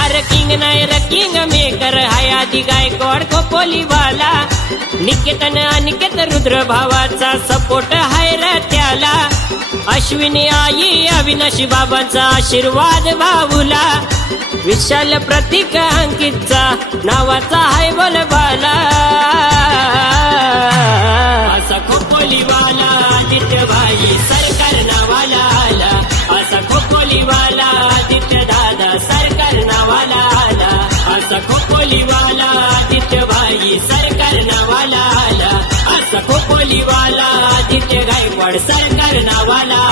अरे किंग नाही र किंग मेकर हाय आधी गायकवाड खोपोलीवाला निकेतन अनिकेत रुद्र भावाचा सपोर्ट हाय र त्याला अश्विनी आई अविनाशी बाबांचा आशीर्वाद भाऊला विशाल प्रतीक अंकितचा नावाचा हाय बोलबाला असा खोपोलीवाला आदित्यभाई सरकार नावाला आला असा खोपोलीवाला आदित्य दादा सरकार नावाला आला असा खोपोलीवाला आदित्यभाई सरकार नावाला आला असा खोपोलीवाला आदित्य गायकवाड सरकार नावाला